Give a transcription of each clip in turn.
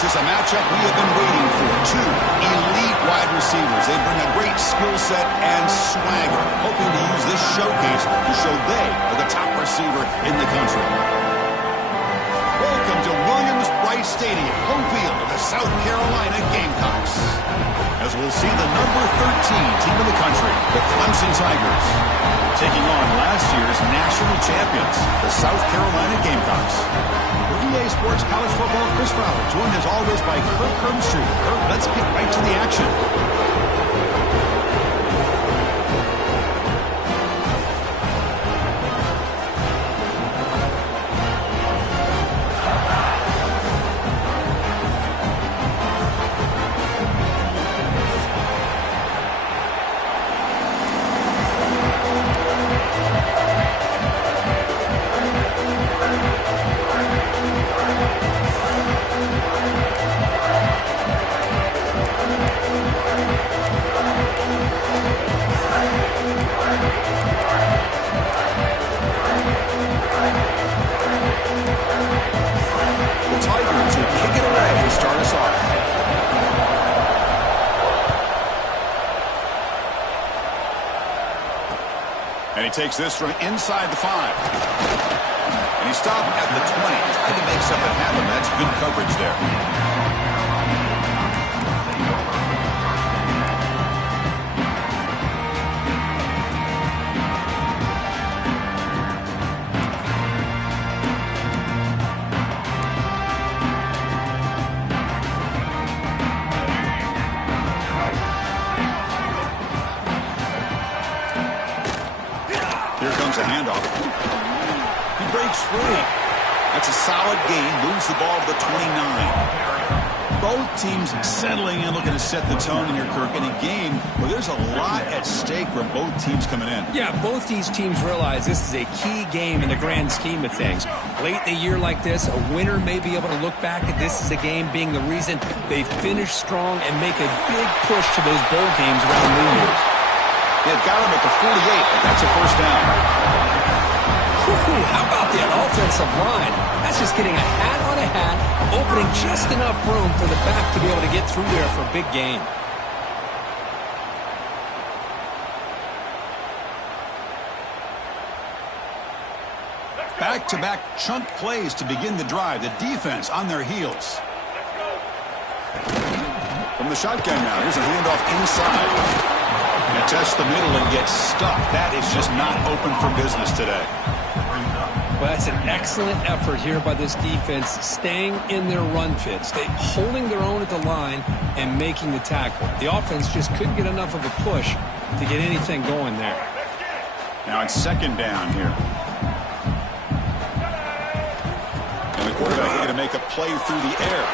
This is a matchup we have been waiting for. Two elite wide receivers. They bring a great skill set and swagger, hoping to use this showcase to show they are the top receiver in the country. Welcome to Williams-Brice Stadium, home field of the South Carolina Gamecocks. As we'll see the number 13 team in the country, the Clemson Tigers, taking on last year's national champions, the South Carolina Gamecocks. For EA Sports College Football, Chris Fowler, joined as always by Kirk Herbstreit. Kirk, let's get right to the action. And he takes this from inside the 5. And he stopped at the 20. Tried to make something happen. That's good coverage there. Here comes a handoff. He breaks free. That's a solid gain. Moves the ball to the 29. Both teams settling in, looking to set the tone in here, Kirk, in a game where there's a lot at stake for both teams coming in. Yeah, both these teams realize this is a key game in the grand scheme of things. Late in a year like this, a winner may be able to look back at this as a game being the reason they finish strong and make a big push to those bowl games around New Year's. They've got him at the 48, but that's a first down. How about that offensive line? That's just getting a hat on a hat, opening just enough room for the back to be able to get through there for a big gain. Back-to-back chunk plays to begin the drive. The defense on their heels. From the shotgun now, here's a handoff inside. And test the middle and get stuffed. That is just not open for business today. Well, that's an excellent effort here by this defense, staying in their run fit, holding their own at the line and making the tackle. The offense just couldn't get enough of a push to get anything going there. Now it's second down here. And the quarterback here to make a play through the air.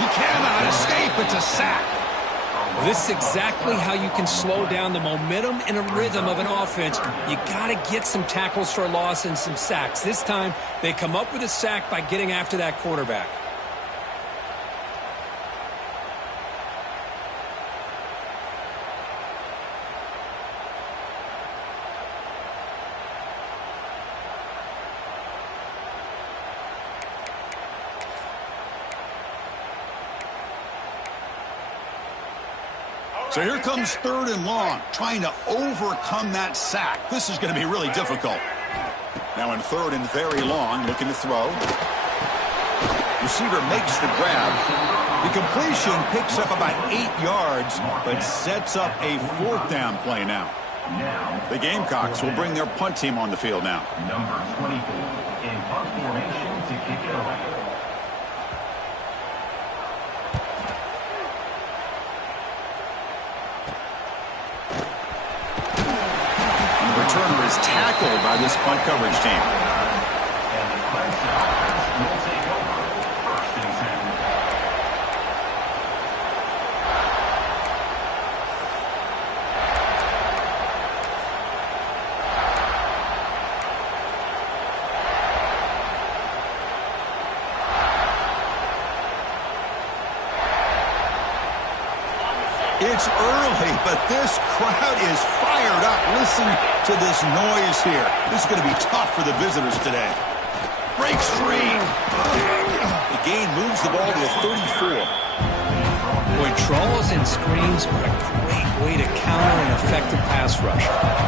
He cannot escape. It's a sack. Well, this is exactly how you can slow down the momentum and a rhythm of an offense. You got to get some tackles for a loss and some sacks. This time, they come up with a sack by getting after that quarterback. So here comes third and long, trying to overcome that sack. This is going to be really difficult. Now in third and very long, looking to throw. Receiver makes the grab. The completion picks up about 8 yards, but sets up a fourth down play now. The Gamecocks will bring their punt team on the field now. Number 24 in punt formation to kick it away. Returner is tackled by this punt coverage team. And the Clemson offense will take over first and 10. It's early, but this crowd is fired up. Listen to this noise here. This is going to be tough for the visitors today. Breaks free. He gain moves the ball to the 34. Boy, draws and screens are a great way to counter an effective pass rush.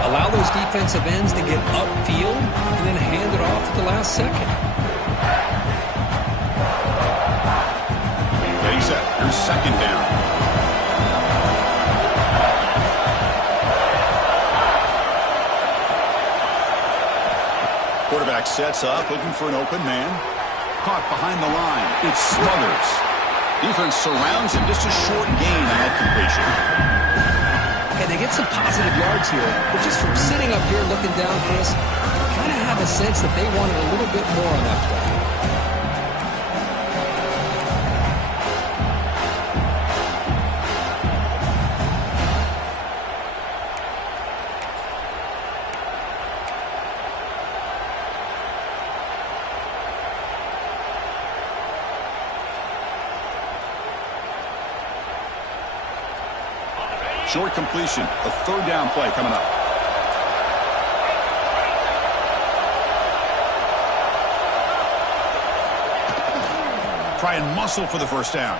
Allow those defensive ends to get upfield and then hand it off at the last second. Ready, set. Here's second down. Quarterback sets up, looking for an open man. Caught behind the line. It's Smothers. Defense surrounds him. Just a short gain on that completion. Okay, they get some positive yards here, but just from sitting up here looking down, Chris, kind of have a sense that they wanted a little bit more on that play. Short completion. A third down play coming up. Try and muscle for the first down.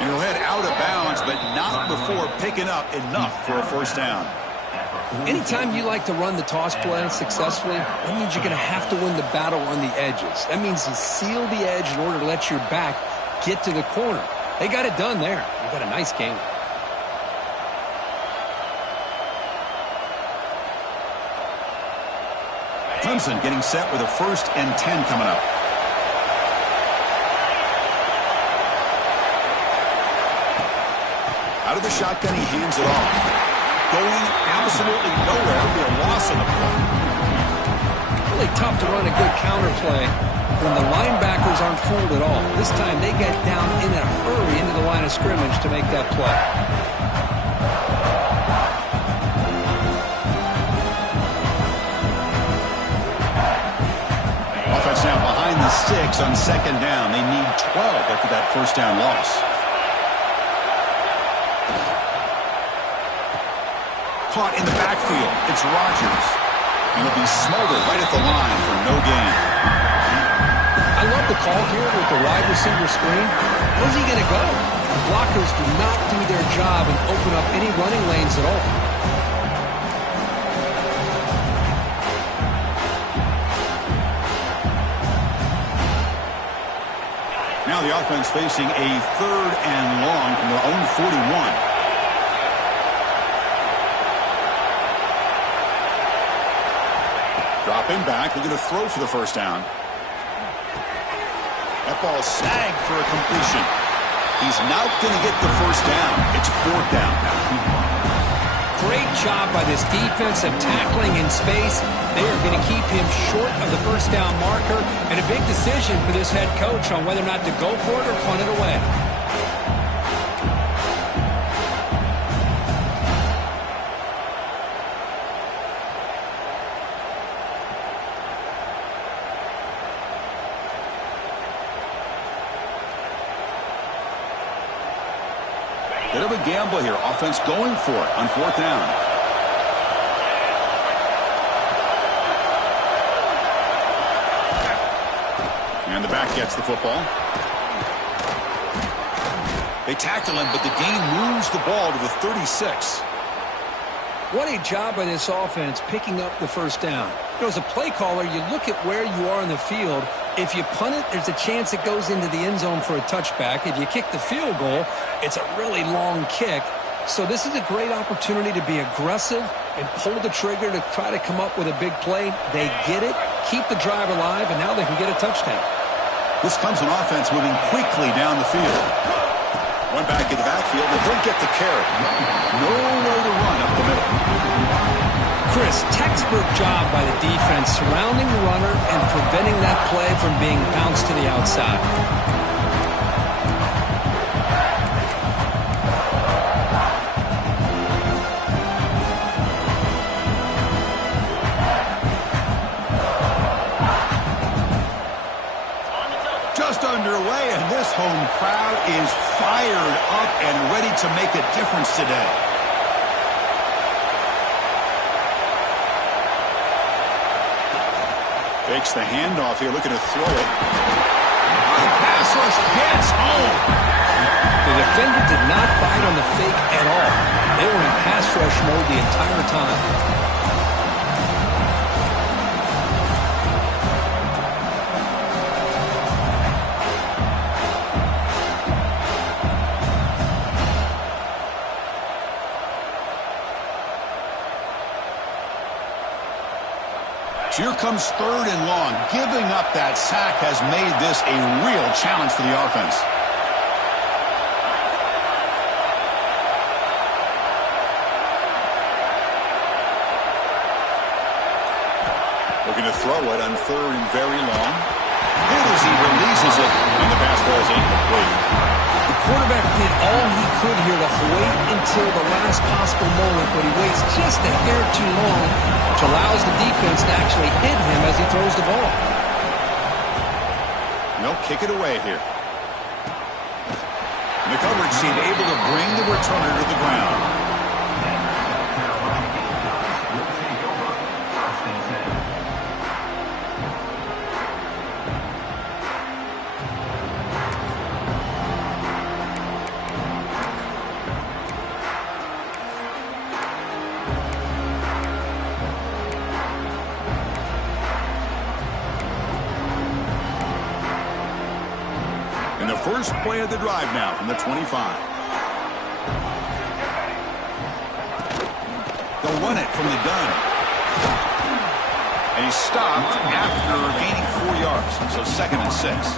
And he'll head out of bounds, but not before picking up enough for a first down. Anytime you like to run the toss play successfully, that means you're going to have to win the battle on the edges. That means you seal the edge in order to let your back get to the corner. They got it done there. They got a nice game. Clemson getting set with a 1st and 10 coming up. Out of the shotgun, he hands it off. Going absolutely nowhere. It'll be a loss on the play. Really tough to run a good counter play when the linebackers aren't fooled at all. This time they get down in a hurry into the line of scrimmage to make that play. Offense now behind the sticks on second down. They need 12 after that first down loss. Caught in the backfield. It's Rodgers. And it'll be smothered right at the line for no gain. I love the call here with the wide receiver screen. Where's he going to go? The blockers do not do their job and open up any running lanes at all. Now the offense facing a 3rd and long from their own 41. Dropping back, looking to throw for the first down. That ball snagged for a completion. He's not going to get the first down. It's 4th down now. Great job by this defense of tackling in space. They are going to keep him short of the first down marker, and a big decision for this head coach on whether or not to go for it or punt it away. Bit of a gamble here. Offense going for it on 4th down. And the back gets the football. They tackle him, but the gain moves the ball to the 36. What a job by this offense picking up the first down. You know, as a play caller, you look at where you are in the field. If you punt it, there's a chance it goes into the end zone for a touchback. If you kick the field goal, it's a really long kick. So this is a great opportunity to be aggressive and pull the trigger to try to come up with a big play. They get it, keep the drive alive, and now they can get a touchdown. This Clemson offense moving quickly down the field. One back in the backfield, and he'll get the carry. Nowhere to run up the middle. Chris, textbook job by the defense surrounding the runner and preventing that play from being bounced to the outside. Just underway, and this home crowd is fired up and ready to make a difference today. Fakes the handoff here, looking to throw it. The pass rush hits home. The defender did not bite on the fake at all. They were in pass rush mode the entire time. Here comes 3rd and long. Giving up that sack has made this a real challenge for the offense. Looking to throw it on 3rd and very long. Good as he releases it, and the pass falls incomplete. The quarterback did all he could here to wait until the last possible moment, but he waits just a hair too long, which allows the defense to actually hit him as he throws the ball. They'll kick it away here. And the coverage team able to bring the returner to the ground. First play of the drive now from the 25. They'll run it from the gun. And he's stopped after gaining 4 yards. So 2nd and 6.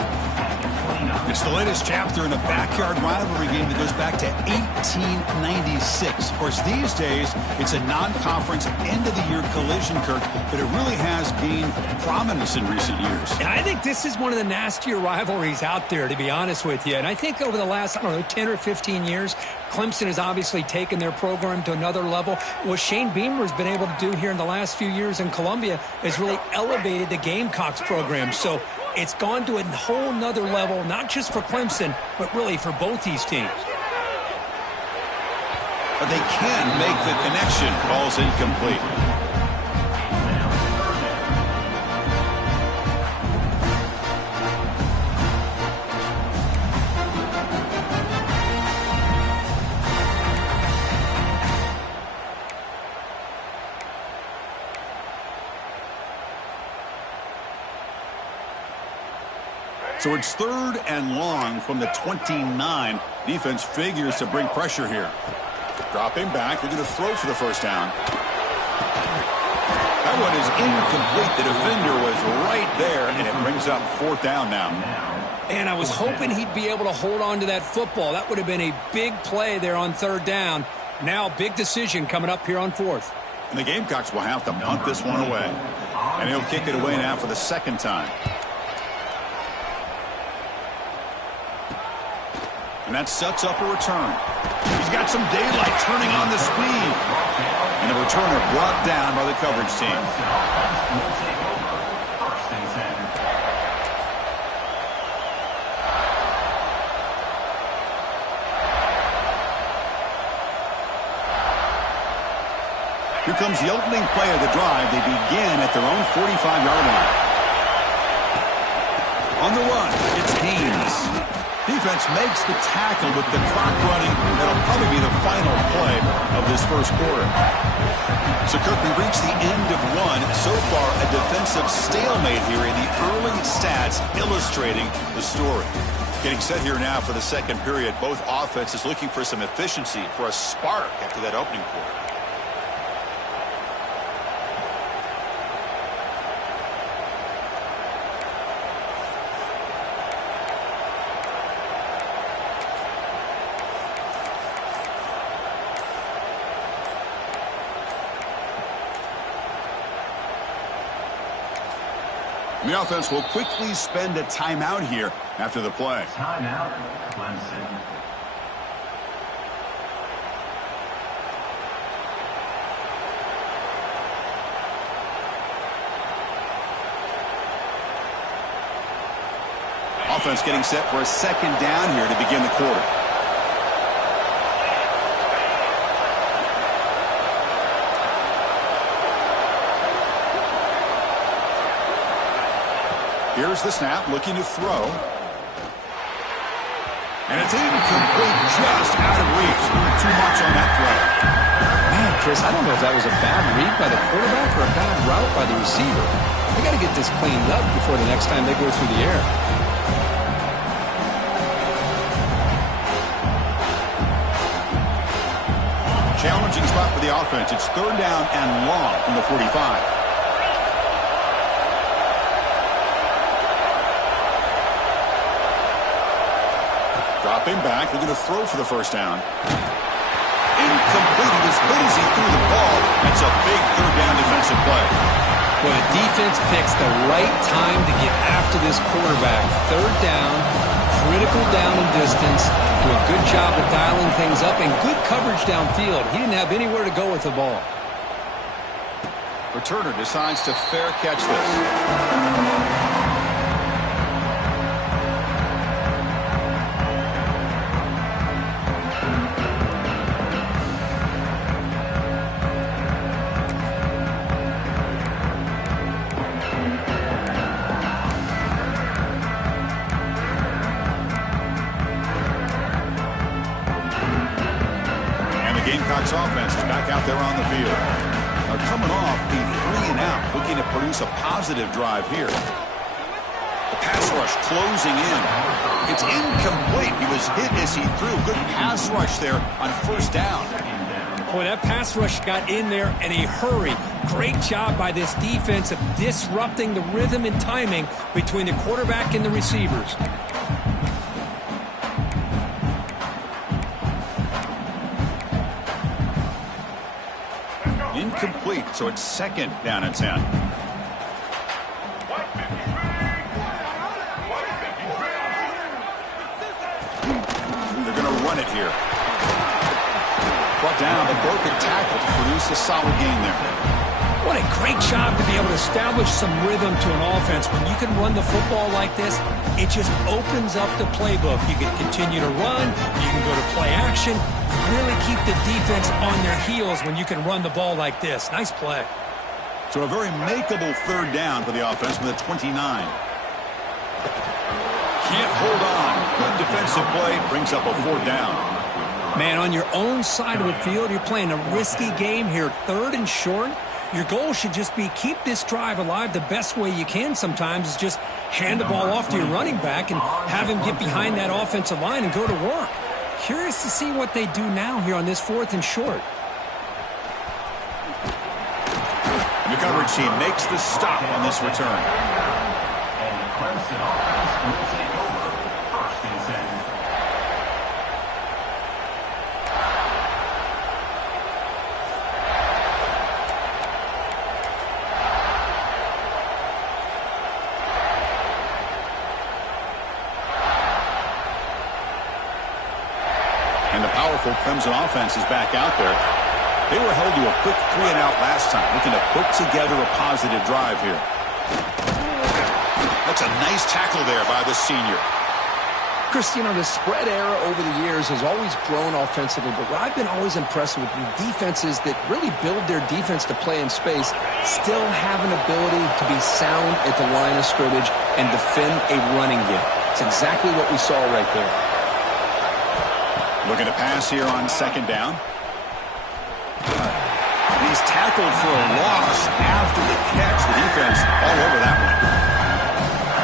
It's the latest chapter in a backyard rivalry game that goes back to 1896. Of course, these days, it's a non-conference end-of-the-year collision, Kirk, but it really has gained prominence in recent years. And I think this is one of the nastier rivalries out there, to be honest with you. And I think over the last, 10 or 15 years, Clemson has obviously taken their program to another level. What Shane Beamer has been able to do here in the last few years in Columbia has really elevated the Gamecocks program. So it's gone to a whole nother level, not just for Clemson, but really for both these teams. But they can make the connection. Ball's incomplete. So it's 3rd and long from the 29. Defense figures to bring pressure here. Dropping back. They're going to throw for the first down. That one is incomplete. The defender was right there, and it brings up 4th down now. And I was hoping he'd be able to hold on to that football. That would have been a big play there on 3rd down. Now, big decision coming up here on 4th. And the Gamecocks will have to punt this one away. And he'll kick it away now for the 2nd time. And that sets up a return. He's got some daylight turning on the speed. And the returner brought down by the coverage team. Here comes the opening play of the drive. They begin at their own 45-yard line. On the run, it's Haynes. Defense makes the tackle with the clock running. That'll probably be the final play of this first quarter. So, Kirk, we reached the end of one. So far, a defensive stalemate here in the early stats illustrating the story. Getting set here now for the second period. Both offenses looking for some efficiency, for a spark after that opening quarter. The offense will quickly spend a timeout here after the play. Timeout, Clemson. Offense getting set for a 2nd down here to begin the quarter. Here's the snap, looking to throw. And it's incomplete, just out of reach. Too much on that throw. Man, Chris, I don't know if that was a bad read by the quarterback or a bad route by the receiver. They got to get this cleaned up before the next time they go through the air. Challenging spot for the offense. It's 3rd down and long from the 45. Dropping back. They're going to throw for the 1st down. Incomplete. He was hit as he threw the ball. That's a big 3rd down defensive play. Well, the defense picks the right time to get after this quarterback. 3rd down, critical down and distance. Do a good job of dialing things up and good coverage downfield. He didn't have anywhere to go with the ball. Returner decides to fair catch this. Gamecocks offense is back out there on the field. They're coming off a 3-and-out, looking to produce a positive drive here. The pass rush closing in. It's incomplete. He was hit as he threw. Good pass rush there on 1st down. Boy, that pass rush got in there in a hurry. Great job by this defense of disrupting the rhythm and timing between the quarterback and the receivers. Incomplete, so it's 2nd down and 10. They're going to run it here. Brought down, a broken tackle to produce a solid gain there. What a great job to be able to establish some rhythm to an offense. When you can run the football like this, it just opens up the playbook. You can continue to run. You can go to play action. Really keep the defense on their heels when you can run the ball like this. Nice play. So a very makeable 3rd down for the offense from the 29. Can't hold on. Good defensive play brings up a 4th down. Man, on your own side of the field, you're playing a risky game here. 3rd and short. Your goal should just be keep this drive alive the best way you can sometimes is just hand the ball off to your running back and have him get behind that offensive line and go to work. Curious to see what they do now here on this 4th and short. The coverage team makes the stop on this return. And the Clemson offense will take over 1st and 10. And the powerful Clemson offense is back out there. They were held to a quick 3-and-out last time, looking to put together a positive drive here. That's a nice tackle there by the senior. Chris, you know, the spread era over the years has always grown offensively, but what I've been always impressed with the defenses that really build their defense to play in space still have an ability to be sound at the line of scrimmage and defend a running game. It's exactly what we saw right there. Looking to pass here on 2nd down. He's tackled for a loss after the catch. The defense all over that one.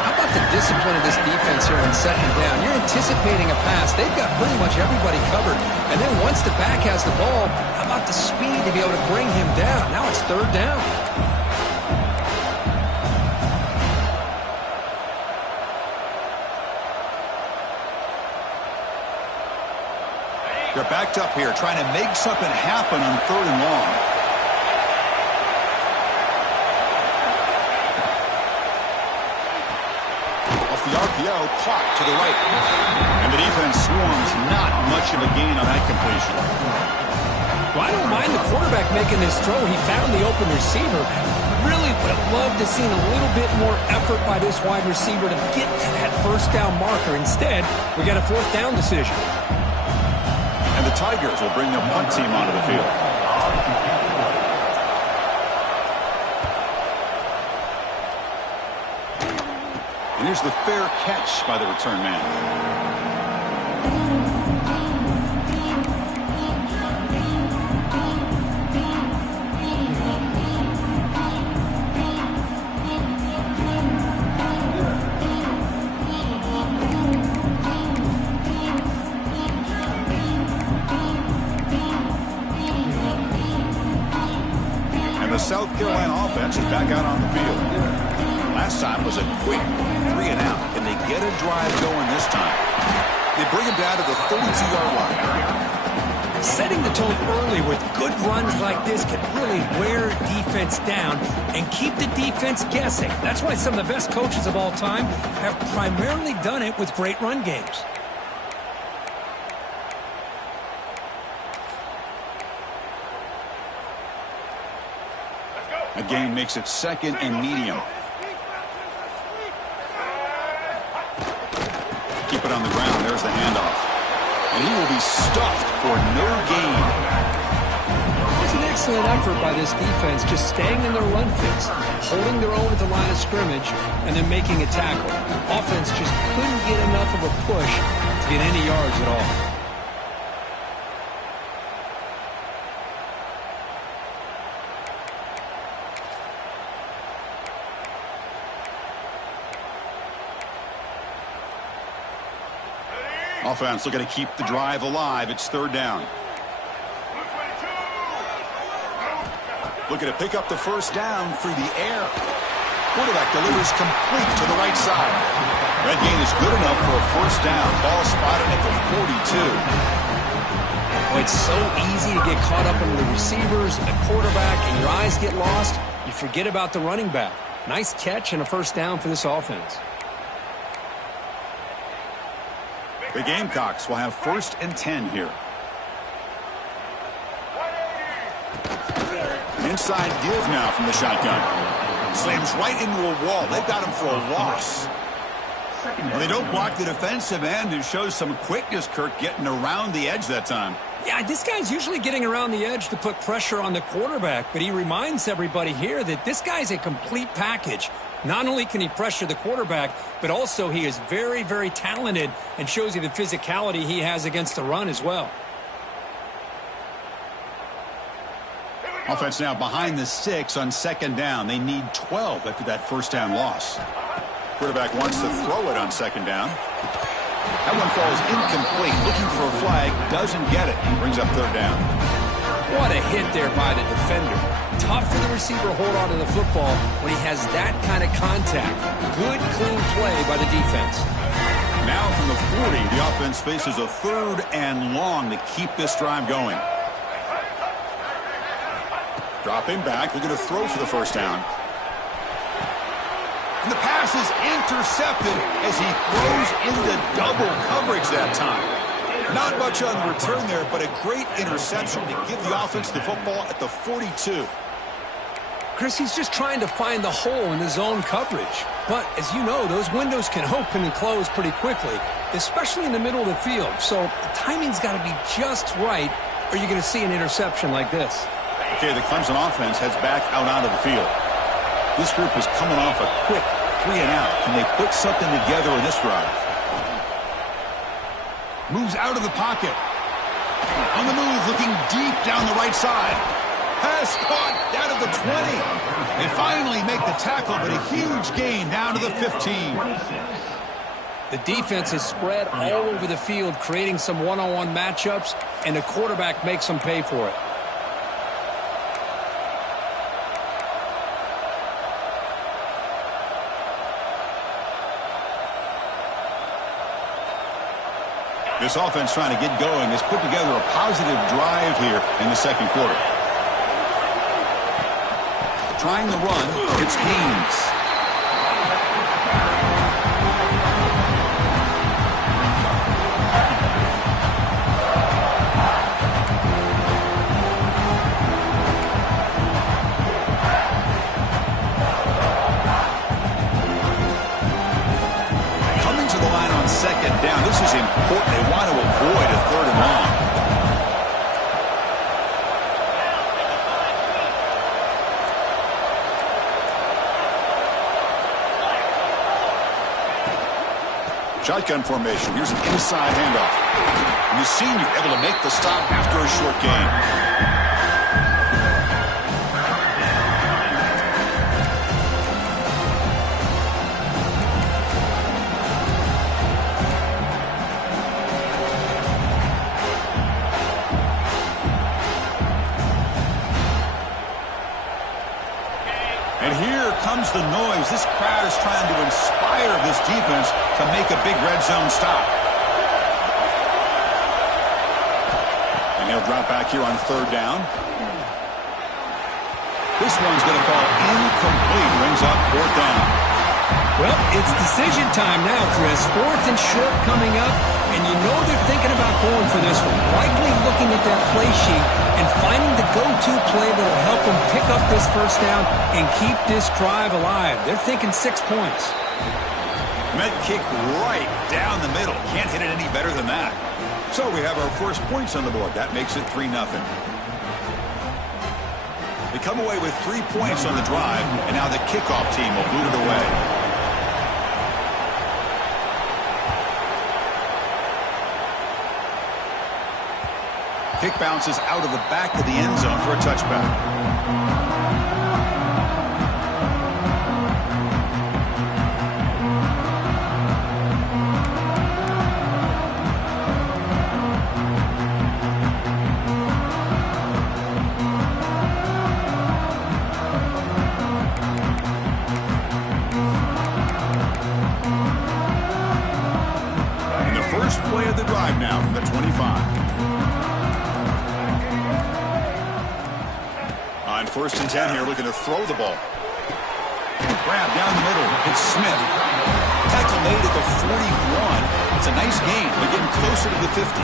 How about the discipline of this defense here on 2nd down? You're anticipating a pass. They've got pretty much everybody covered. And then once the back has the ball, how about the speed to be able to bring him down? Now it's 3rd down. They're backed up here, trying to make something happen on 3rd and long. Off the RPO, clock to the right. And the defense swarms, not much of a gain on that completion. Well, I don't mind the quarterback making this throw. He found the open receiver. Really would have loved to seen a little bit more effort by this wide receiver to get to that 1st down marker. Instead, we got a 4th down decision. And the Tigers will bring their punt team onto the field. And here's the fair catch by the return man. The South Carolina offense is back out on the field. Last time was a quick 3-and-out. Can they get a drive going this time? They bring him down to the 32-yard line. Setting the tone early with good runs like this can really wear defense down and keep the defense guessing. That's why some of the best coaches of all time have primarily done it with great run games. A gain makes it 2nd and medium. Keep it on the ground. There's the handoff. And he will be stuffed for no gain. It's an excellent effort by this defense, just staying in their run fits, holding their own at the line of scrimmage, and then making a tackle. Offense just couldn't get enough of a push to get any yards at all. Offense looking to keep the drive alive. It's 3rd down. Looking to pick up the 1st down through the air. Quarterback delivers complete to the right side. That gain is good enough for a 1st down. Ball spotted at the 42. Oh, it's so easy to get caught up in the receivers and the quarterback, and your eyes get lost. You forget about the running back. Nice catch and a 1st down for this offense. The Gamecocks will have 1st and 10 here. Inside give now from the shotgun. Slams right into a wall. They've got him for a loss. Well, they don't block the defensive end, who shows some quickness, Kirk, getting around the edge that time. Yeah, this guy's usually getting around the edge to put pressure on the quarterback, but he reminds everybody here that this guy's a complete package. Not only can he pressure the quarterback, but also he is very, very talented and shows you the physicality he has against the run as well. Offense now behind the 6 on 2nd down. They need 12 after that 1st down loss. Quarterback wants to throw it on 2nd down. That one falls incomplete. Looking for a flag. Doesn't get it. Brings up 3rd down. What a hit there by the defender. Tough for the receiver to hold on to the football when he has that kind of contact. Good, clean play by the defense. Now from the 40, the offense faces a 3rd and long to keep this drive going. Dropping back, looking to throw for the 1st down. And the pass is intercepted as he throws into double coverage that time. Not much on the return there, but a great interception to give the offense the football at the 42. Chris, he's just trying to find the hole in the zone coverage. But, as you know, those windows can open and close pretty quickly, especially in the middle of the field. So the timing's got to be just right, or you're going to see an interception like this. Okay, the Clemson offense heads back out onto the field. This group is coming off a quick 3-and-out. Can they put something together in this drive? Moves out of the pocket. On the move, looking deep down the right side. Pass caught down to the 20. They finally make the tackle, but a huge gain down to the 15. The defense is spread all over the field, creating some one-on-one matchups, and the quarterback makes them pay for it. This offense trying to get going has put together a positive drive here in the 2nd quarter. Trying the run, it's Haynes. Coming to the line on 2nd down. This is important. They want to avoid a 3rd and long. Shotgun formation. Here's an inside handoff. And the senior able to make the stop after a short gain. And here comes the noise. This crowd is trying to inspire this defense to make a big red zone stop. And he'll drop back here on third down. This one's going to fall incomplete. Brings up fourth down. Well, it's decision time now, Chris. Fourth and short coming up, and you know they're thinking about going for this one. Likely looking at that play sheet and finding the go-to play that will help them pick up this first down and keep this drive alive. They're thinking 6 points. Met kick right down the middle. Can't hit it any better than that. So we have our first points on the board. That makes it 3-0. They come away with 3 points on the drive, and now the kickoff team will boot it away. Kick bounces out of the back of the end zone for a touchback. And the first play of the drive now from the 25. On 1st and 10 here, looking to throw the ball. Grab down the middle. It's Smith. Tackle made at the 41. It's a nice gain, but getting closer to the 50.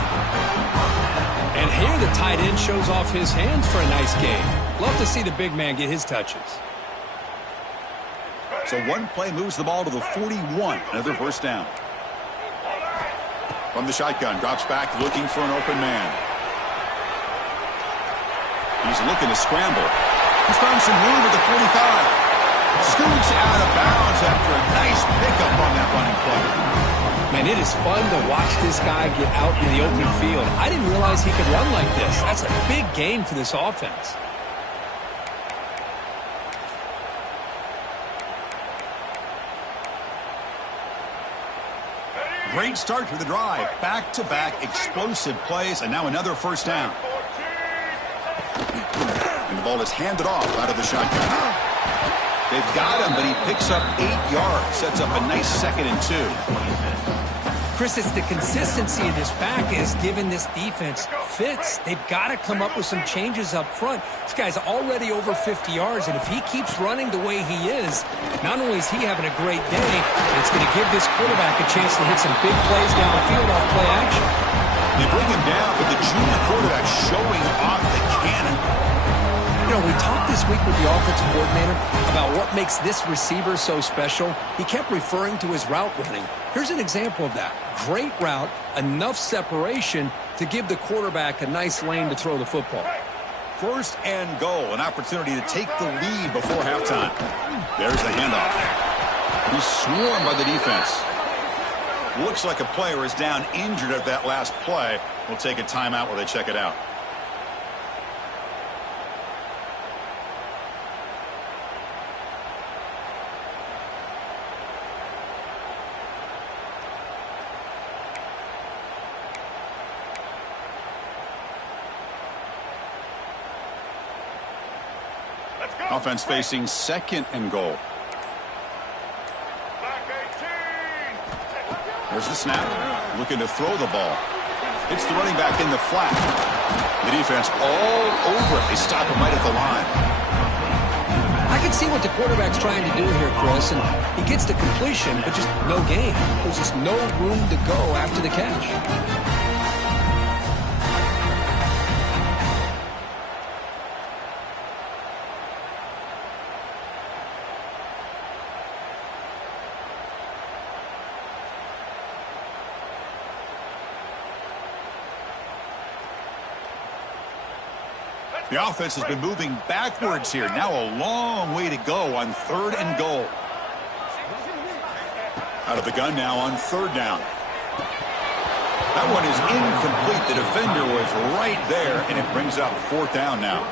And here the tight end shows off his hands for a nice gain. Love to see the big man get his touches. So one play moves the ball to the 41. Another first down. From the shotgun, drops back looking for an open man. He's looking to scramble. He's found some room at the 45. Scoots out of bounds after a nice pickup on that running play. Man, it is fun to watch this guy get out in the open field. I didn't realize he could run like this. That's a big gain for this offense. Great start to the drive. Back-to-back explosive plays, and now another first down. And the ball is handed off out of the shotgun. They've got him, but he picks up 8 yards. Sets up a nice 2nd and 2. Chris, it's the consistency of this back is giving this defense fits. They've got to come up with some changes up front. This guy's already over 50 yards, and if he keeps running the way he is, not only is he having a great day, it's going to give this quarterback a chance to hit some big plays downfield off play action. They bring him down, but the junior quarterback showing off the cannon. You know, we talked this week with the offensive coordinator about what makes this receiver so special. He kept referring to his route running. Here's an example of that. Great route, enough separation to give the quarterback a nice lane to throw the football. 1st and goal, an opportunity to take the lead before halftime. There's the handoff. He's swarmed by the defense. Looks like a player is down injured at that last play. We'll take a timeout while they check it out. Offense facing 2nd and goal. There's the snap. Looking to throw the ball. It's the running back in the flat. The defense all over it. They stop him right at the line. I can see what the quarterback's trying to do here, Chris, and he gets the completion, but just no gain. There's just no room to go after the catch. The offense has been moving backwards here. Now a long way to go on 3rd and goal. Out of the gun now on third down. That one is incomplete. The defender was right there, and it brings up fourth down now.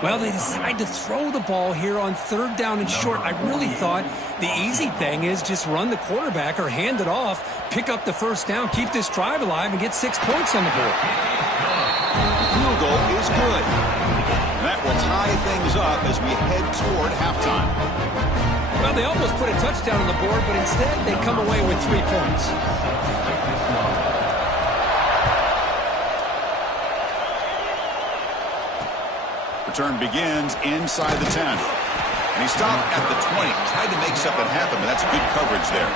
Well, they decide to throw the ball here on third down and short. I really thought the easy thing is just run the quarterback or hand it off, pick up the first down, keep this drive alive, and get 6 points on the board. Field goal is good. And that will tie things up as we head toward halftime. Well, they almost put a touchdown on the board, but instead they come away with 3 points. Return begins inside the 10. And he stopped at the 20. Tried to make something happen, but that's good coverage there.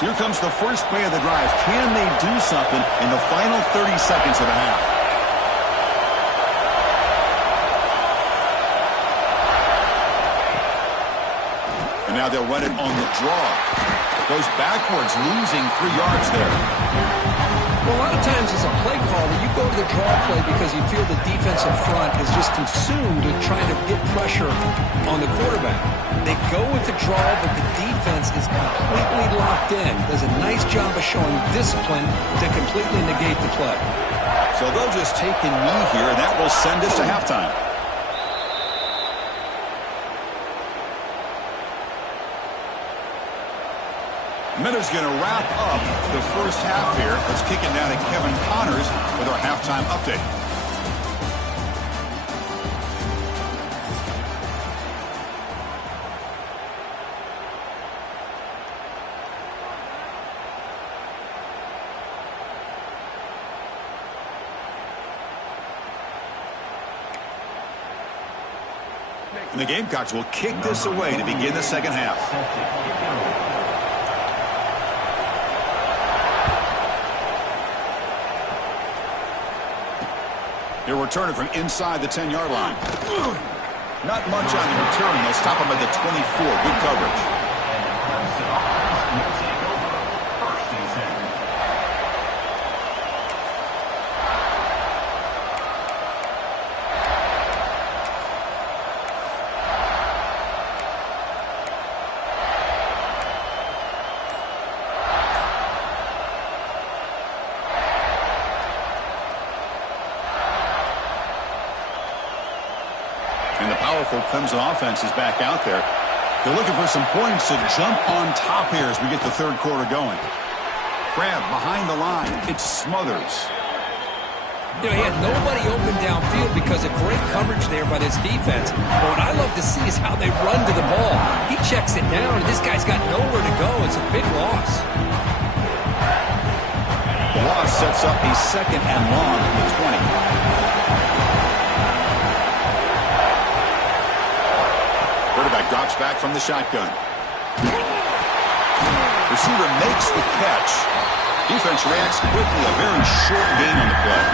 So here comes the first play of the drive. Can they do something in the final 30 seconds of the half? And now they'll run it on the draw. Goes backwards, losing 3 yards there. Well, a lot of times as a play caller, you go to the draw play because you feel the defensive front is just consumed with trying to get pressure on the quarterback. They go with the draw, but the defense is completely locked in. Does a nice job of showing discipline to completely negate the play. So they'll just take a knee here, and that will send us to halftime. Miller's going to wrap up the first half here. Let's kick it down to Kevin Connors with our halftime update. And the Gamecocks will kick this away to begin the second half. He'll return it from inside the 10-yard line. Not much on the return. They'll stop him at the 24. Good coverage. Clemson offense is back out there. They're looking for some points to jump on top here as we get the third quarter going. Grab behind the line. It's Smothers. You know, he had nobody open downfield because of great coverage there by this defense. But what I love to see is how they run to the ball. He checks it down, and this guy's got nowhere to go. It's a big loss. The loss sets up a second and long at the 20. Quarterback drops back from the shotgun. Receiver makes the catch. Defense reacts quickly. A very short gain on the play.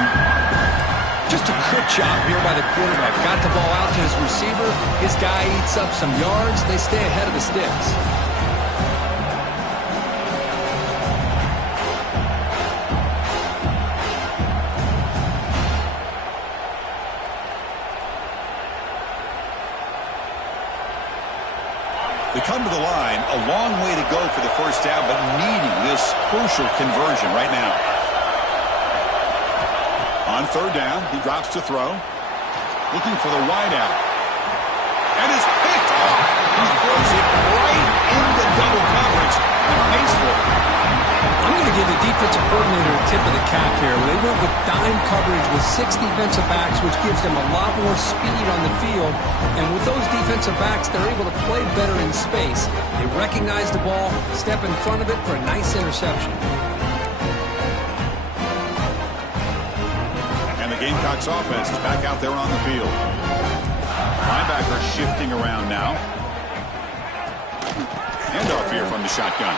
Just a quick job here by the quarterback. Got the ball out to his receiver. His guy eats up some yards. They stay ahead of the sticks. They come to the line, a long way to go for the first down, but needing this crucial conversion right now. On third down, he drops to throw. Looking for the wideout. And it's picked off. He throws it right into double coverage and pays for it. I'm going to give the defensive coordinator a tip of the cap here. They went with dime coverage with 6 defensive backs, which gives them a lot more speed on the field. And with those defensive backs, they're able to play better in space. They recognize the ball, step in front of it for a nice interception. And the Gamecocks offense is back out there on the field. Linebacker shifting around now. Handoff here from the shotgun.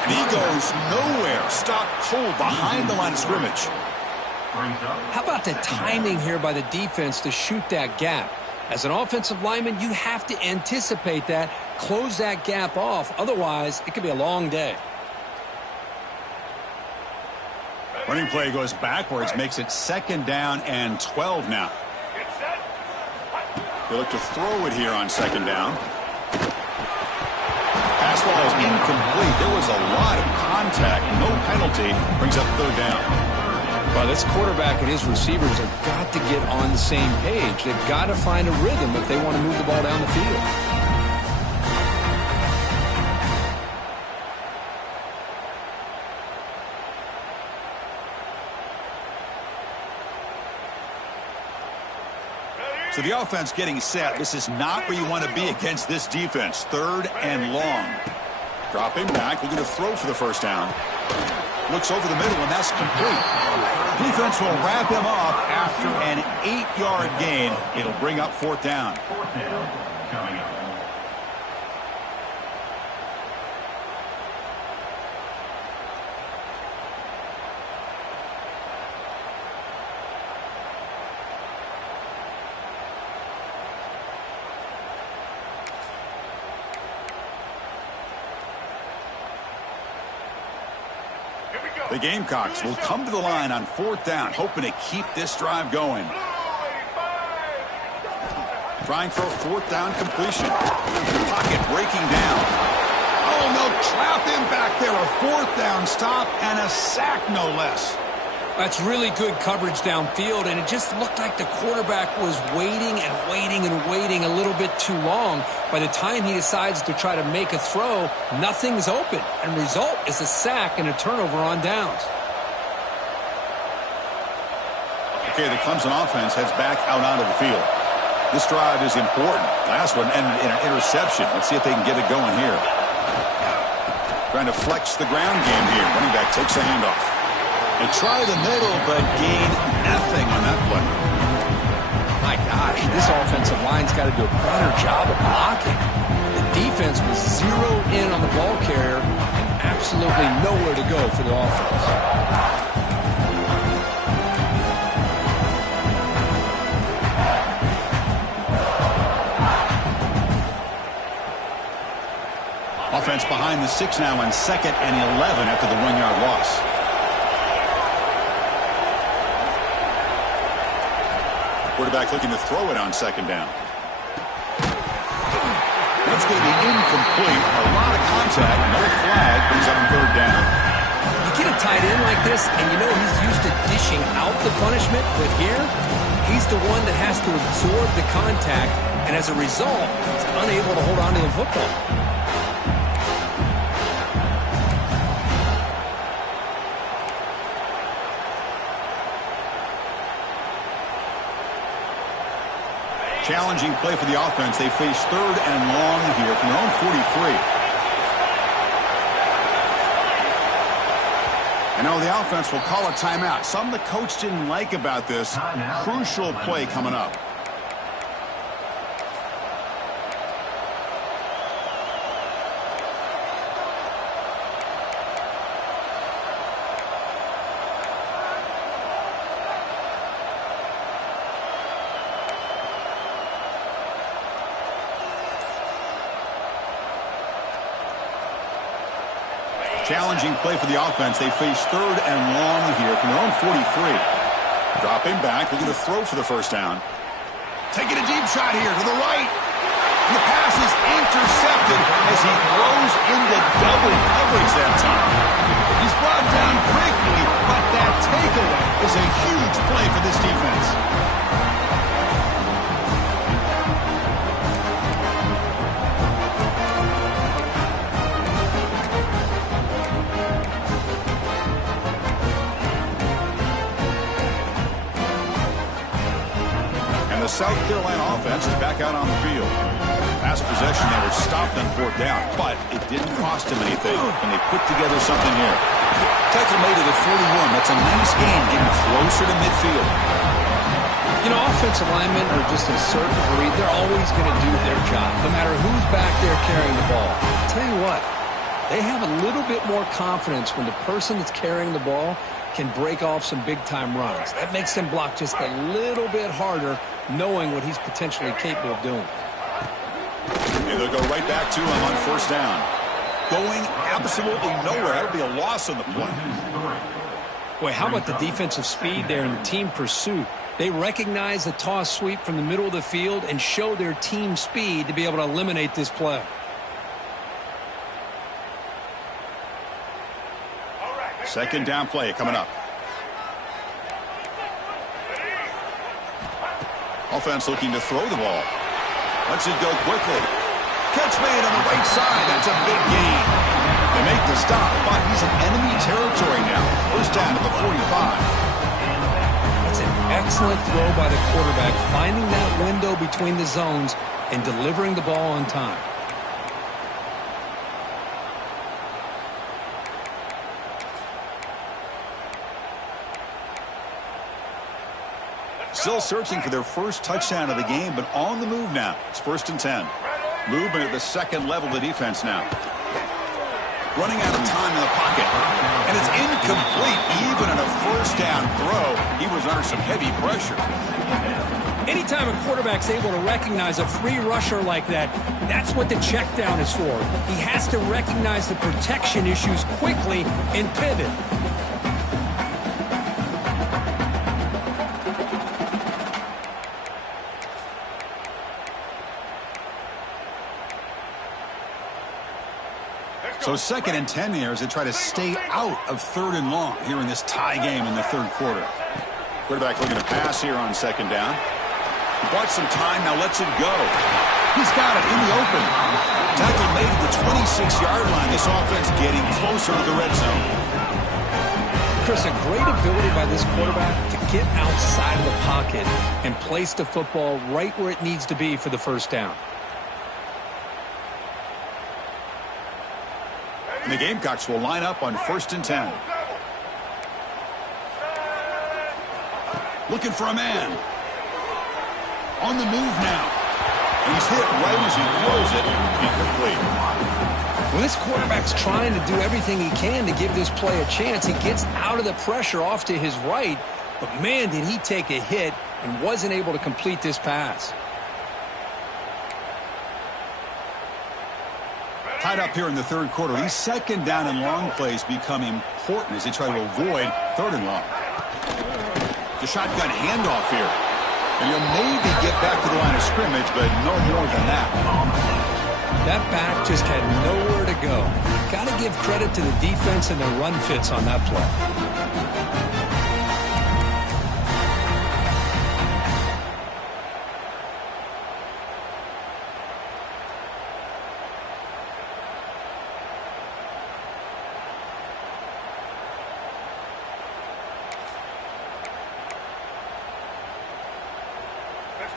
And he goes nowhere. Stopped cold behind the line of scrimmage. How about the timing here by the defense to shoot that gap? As an offensive lineman, you have to anticipate that, close that gap off. Otherwise, it could be a long day. Running play goes backwards, makes it second down and 12 now. Get set. They look to throw it here on second down. Pass ball is incomplete. There was a lot of contact. No penalty. Brings up third down. Well, this quarterback and his receivers have got to get on the same page. They've got to find a rhythm if they want to move the ball down the field. So the offense getting set. This is not where you want to be against this defense. Third and long. Dropping back. Looking to throw for the first down. Looks over the middle, and that's complete. Defense will wrap him up after an 8-yard gain. It'll bring up fourth down. Fourth down coming up. The Gamecocks will come to the line on fourth down, hoping to keep this drive going. Trying for a fourth down completion. Pocket breaking down. Oh, no, trap him back there. A fourth down stop and a sack, no less. That's really good coverage downfield, and it just looked like the quarterback was waiting and waiting and waiting a little bit too long. By the time he decides to try to make a throw, nothing's open, and result is a sack and a turnover on downs. Okay, the Clemson offense heads back out onto the field. This drive is important. Last one ended in an interception. Let's see if they can get it going here. Trying to flex the ground game here. Running back takes a handoff. They try the middle, but gain nothing on that play. My gosh, this offensive line's got to do a better job of blocking. The defense was zeroed in on the ball carrier and absolutely nowhere to go for the offense. Offense behind the 6 now on 2nd and 11 after the 1-yard loss. Quarterback looking to throw it on second down. That's going to be incomplete. A lot of contact. No flag. Brings up third down. You get a tight end like this, and you know he's used to dishing out the punishment, but here, he's the one that has to absorb the contact, and as a result, he's unable to hold on to the football. Challenging play for the offense. They face third and long here from their own 43. And now the offense will call a timeout. Something the coach didn't like about this. Crucial play coming up. Challenging play for the offense. They face third and long here from their own 43. Dropping back, looking to throw for the first down. Taking a deep shot here to the right. And the pass is intercepted as he throws into double coverage that time. He's brought down quickly, but that takeaway is a huge play for this defense. The South Carolina offense is back out on the field. Last possession, they were stopped on fourth down, but it didn't cost them anything, and they put together something here. Tackle made it at 41. That's a nice gain, getting closer to midfield. You know, offensive linemen are just a certain breed. They're always going to do their job, no matter who's back there carrying the ball. I'll tell you what, they have a little bit more confidence when the person that's carrying the ball can break off some big-time runs. That makes them block just a little bit harder, knowing what he's potentially capable of doing. And they'll go right back to him on first down. Going absolutely nowhere. That would be a loss on the play. Boy, how about the defensive speed there and the team pursuit? They recognize the toss sweep from the middle of the field and show their team speed to be able to eliminate this play. Second down play coming up. Offense looking to throw the ball. Lets it go quickly. Catch made on the right side. That's a big gain. They make the stop, but he's in enemy territory now. First down at the 45. That's an excellent throw by the quarterback, finding that window between the zones and delivering the ball on time. Still searching for their first touchdown of the game, but on the move now. It's 1st and 10. Movement at the second level of the defense now. Running out of time in the pocket. And it's incomplete. Even on a first down throw, he was under some heavy pressure. Anytime a quarterback's able to recognize a free rusher like that, that's what the check down is for. He has to recognize the protection issues quickly and pivot. So 2nd and 10 here as they try to stay out of 3rd and long here in this tie game in the 3rd quarter. Quarterback looking to pass here on 2nd down. He bought some time, now lets it go. He's got it in the open. Tackle made at the 26-yard line. This offense getting closer to the red zone. Chris, a great ability by this quarterback to get outside of the pocket and place the football right where it needs to be for the first down. And the Gamecocks will line up on 1st and 10. Looking for a man. On the move now. And he's hit right as he throws it. Incomplete. When this quarterback's trying to do everything he can to give this play a chance, he gets out of the pressure off to his right. But, man, did he take a hit and wasn't able to complete this pass. Tied up here in the 3rd quarter. These 2nd down and long plays become important as they try to avoid 3rd and long. The shotgun handoff here. And you'll maybe get back to the line of scrimmage, but no more than that. That back just had nowhere to go. Got to give credit to the defense and the run fits on that play.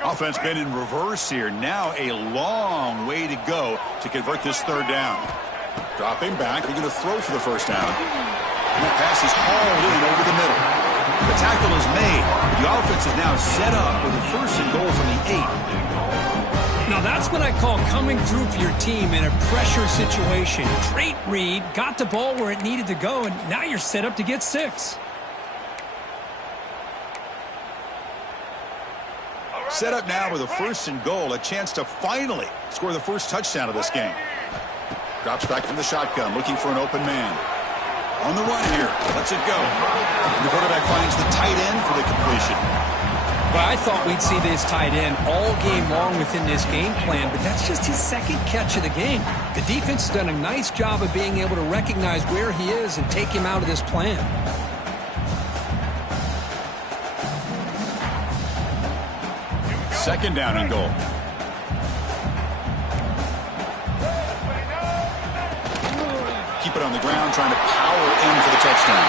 Offense been in reverse here. Now a long way to go to convert this 3rd down. Dropping back. They're going to throw for the first down. And that pass is hauled in over the middle. The tackle is made. The offense is now set up with a 1st and goal from the 8. Now that's what I call coming through for your team in a pressure situation. Great read. Got the ball where it needed to go, and now you're set up to get 6. Set up now with a 1st and goal, a chance to finally score the first touchdown of this game. Drops back from the shotgun, looking for an open man. On the run here, lets it go. And the quarterback finds the tight end for the completion. Well, I thought we'd see this tight end all game long within this game plan, but that's just his 2nd catch of the game. The defense has done a nice job of being able to recognize where he is and take him out of this plan. Second down and goal. Keep it on the ground, trying to power in for the touchdown.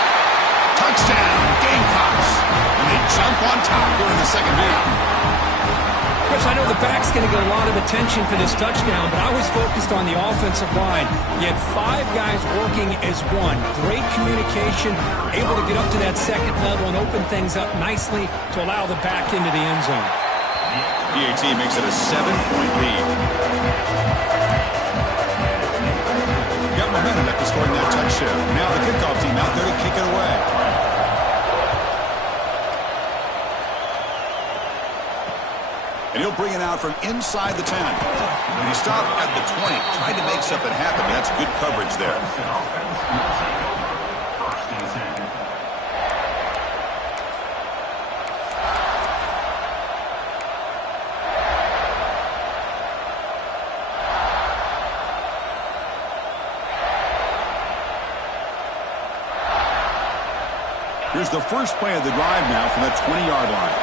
Touchdown, Gamecocks! And they jump on top here in the 2nd half. Chris, I know the back's going to get a lot of attention for this touchdown, but I was focused on the offensive line. You had 5 guys working as one. Great communication, able to get up to that 2nd level and open things up nicely to allow the back into the end zone. PAT makes it a 7-point lead. Got momentum after scoring that touchdown. Now the kickoff team out there to kick it away. And he'll bring it out from inside the 10. And he stopped at the 20, trying to make something happen. That's good coverage there. Here's the first play of the drive now from the 20-yard line.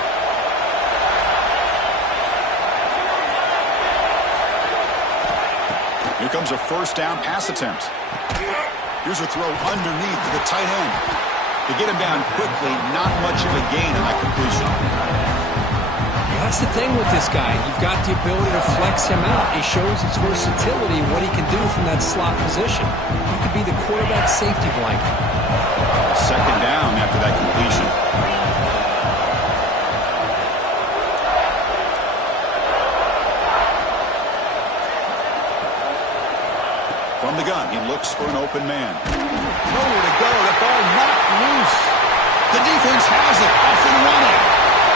Here comes a first down pass attempt. Here's a throw underneath to the tight end. To get him down quickly, not much of a gain on that completion. That's the thing with this guy. You've got the ability to flex him out. He shows his versatility and what he can do from that slot position. He could be the quarterback safety blanket. Second down after that completion. From the gun, he looks for an open man. Nowhere to go. The ball knocked loose. The defense has it. Off and running.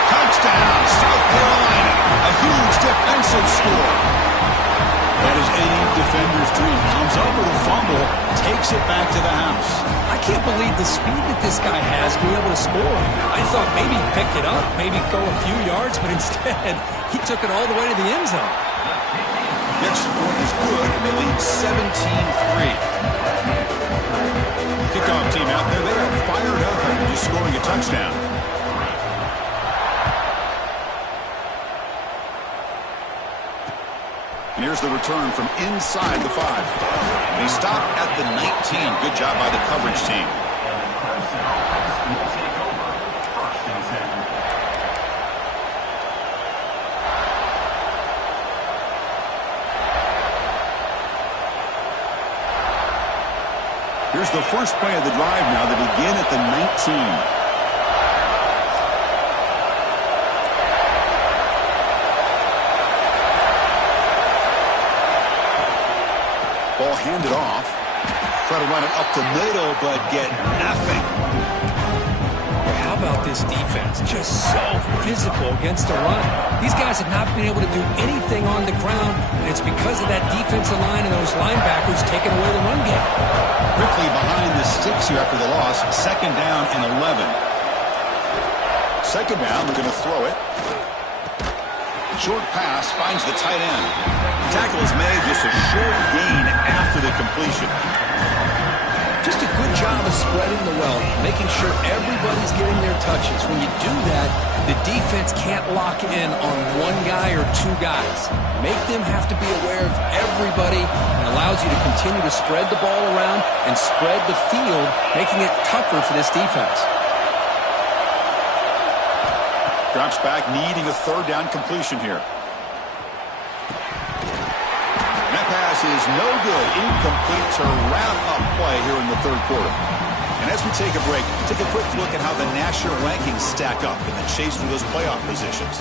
Touchdown, South Carolina. A huge defensive score. That is any defender's dream. Comes up with a fumble, takes it back to the house. I can't believe the speed that this guy has being able to score. I thought maybe he'd pick it up, maybe go a few yards, but instead he took it all the way to the end zone. Next point is good, and they lead 17-3. Kickoff team out there, they are fired up after just scoring a touchdown. And here's the return from inside the 5. They stop at the 19. Good job by the coverage team. And the Clemson offense will take over. First and 10. Here's the first play of the drive now. They begin at the 19. Ball handed off. Try to run it up the middle, but get nothing. How about this defense? Just so physical against the run. These guys have not been able to do anything on the ground, and it's because of that defensive line and those linebackers taking away the run game. Quickly behind the sticks here after the loss. Second down and 11. Second down, they're going to throw it. Short pass finds the tight end. Tackle is made, just a short gain after the completion. Just a good job of spreading the wealth, making sure everybody's getting their touches. When you do that, the defense can't lock in on one guy or two guys. Make them have to be aware of everybody, and allows you to continue to spread the ball around and spread the field, making it tougher for this defense. Drops back, needing a third down completion here. That pass is no good. Incomplete to wrap up play here in the third quarter. And as we take a break, take a quick look at how the national rankings stack up in the chase for those playoff positions.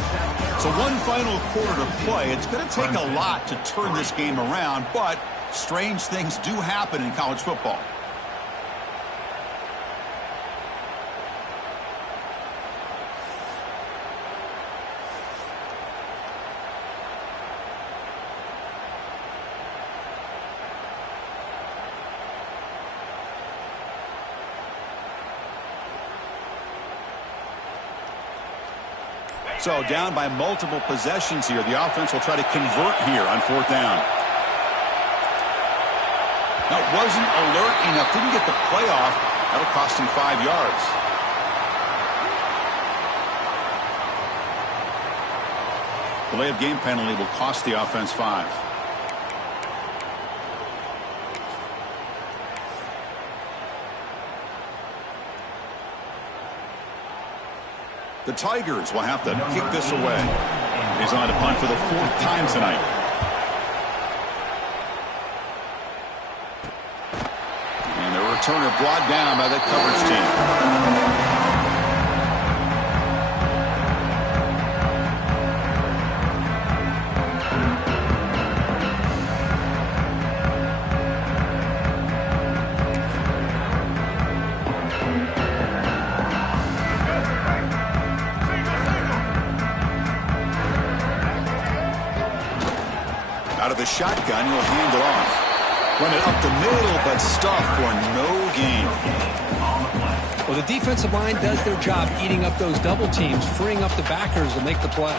So one final quarter to play. It's going to take a lot to turn this game around, but strange things do happen in college football. So down by multiple possessions here. The offense will try to convert here on fourth down. That wasn't alert enough. Didn't get the play off. That'll cost him 5 yards. Delay of game penalty will cost the offense 5. The Tigers will have to kick this away. He's on to punt for the 4th time tonight. And the returner brought down by the coverage team. Out of the shotgun, he'll hand it off. Run it up the middle, but stuffed for no gain. Well, the defensive line does their job eating up those double teams, freeing up the backers to make the play.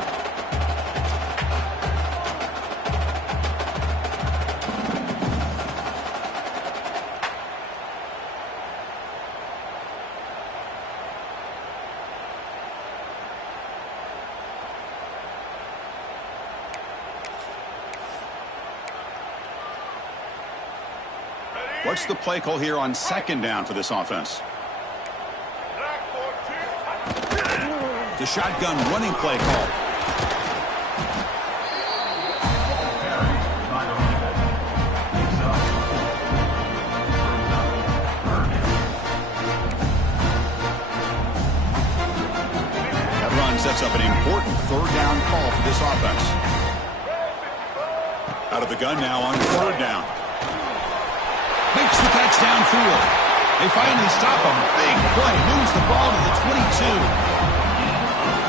What's the play call here on second down for this offense? The shotgun running play call. That run sets up an important third down call for this offense. Out of the gun now on third down. Makes the catch downfield. They finally stop him. Big play. Moves the ball to the 22.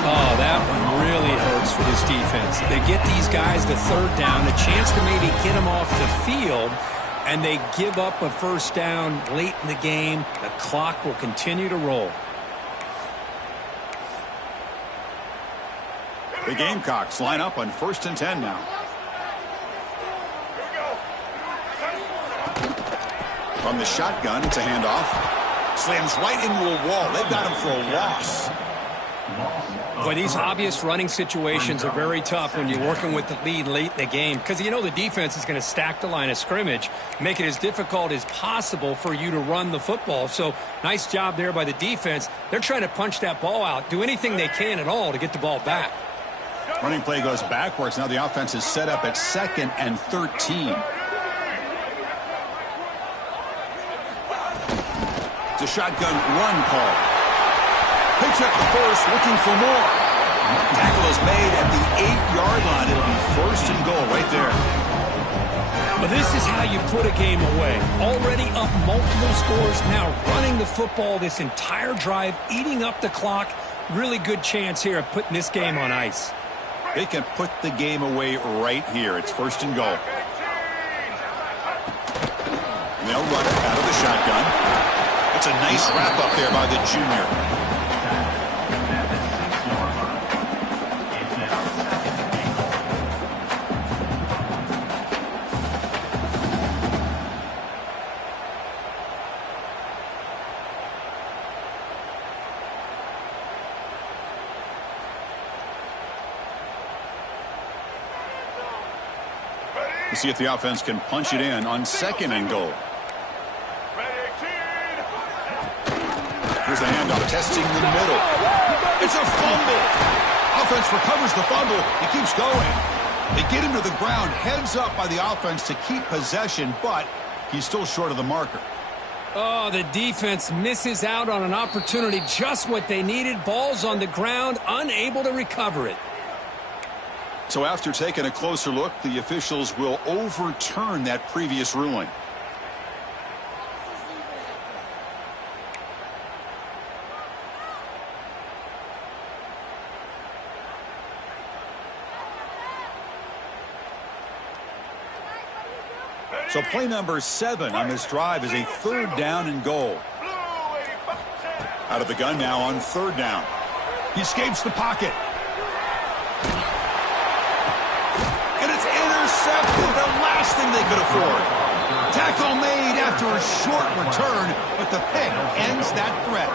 Oh, that one really hurts for this defense. They get these guys to third down, a chance to maybe get them off the field, and they give up a first down late in the game. The clock will continue to roll. The Gamecocks line up on 1st and 10 now. From the shotgun, it's a handoff. Slams right into a wall. They've got him for a loss. Boy, these obvious running situations are very tough when you're working with the lead late in the game, because you know the defense is going to stack the line of scrimmage, make it as difficult as possible for you to run the football. So nice job there by the defense. They're trying to punch that ball out, do anything they can at all to get the ball back. Running play goes backwards. Now the offense is set up at 2nd and 13. It's a shotgun run call. Picks up the first, looking for more. Tackle is made at the 8-yard line. It'll be 1st and goal right there. But this is how you put a game away. Already up multiple scores, now running the football this entire drive, eating up the clock. Really good chance here of putting this game on ice. They can put the game away right here. It's 1st and goal. And they'll run it out of the shotgun. It's a nice wrap up there by the junior. We'll see if the offense can punch it in on 2nd and goal. Here's the handoff, testing the middle. It's a fumble. Offense recovers the fumble. He keeps going. They get him to the ground, heads up by the offense to keep possession, but he's still short of the marker. Oh, the defense misses out on an opportunity, just what they needed. Ball's on the ground, unable to recover it. So after taking a closer look, the officials will overturn that previous ruling. So play number 7 on this drive is a 3rd down and goal. Out of the gun now on 3rd down. He escapes the pocket. And it's intercepted. The last thing they could afford. Tackle made after a short return, but the pick ends that threat.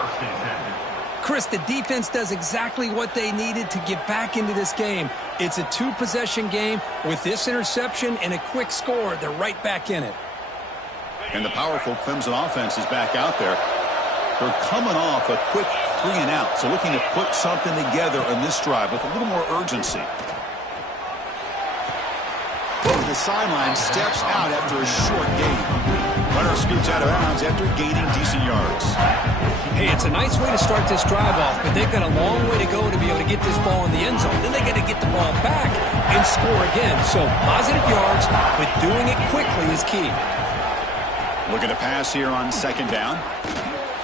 Chris, the defense does exactly what they needed to get back into this game. It's a 2-possession game. With this interception and a quick score, they're right back in it. And the powerful Clemson offense is back out there. They're coming off a quick 3 and out, so looking to put something together on this drive with a little more urgency. Over the sideline, steps out after a short gain. Runner scoots out of bounds after gaining decent yards. Hey, it's a nice way to start this drive off, but they've got a long way to go to be able to get this ball in the end zone. Then they got to get the ball back and score again. So positive yards, but doing it quickly is key. Looking to pass here on 2nd down.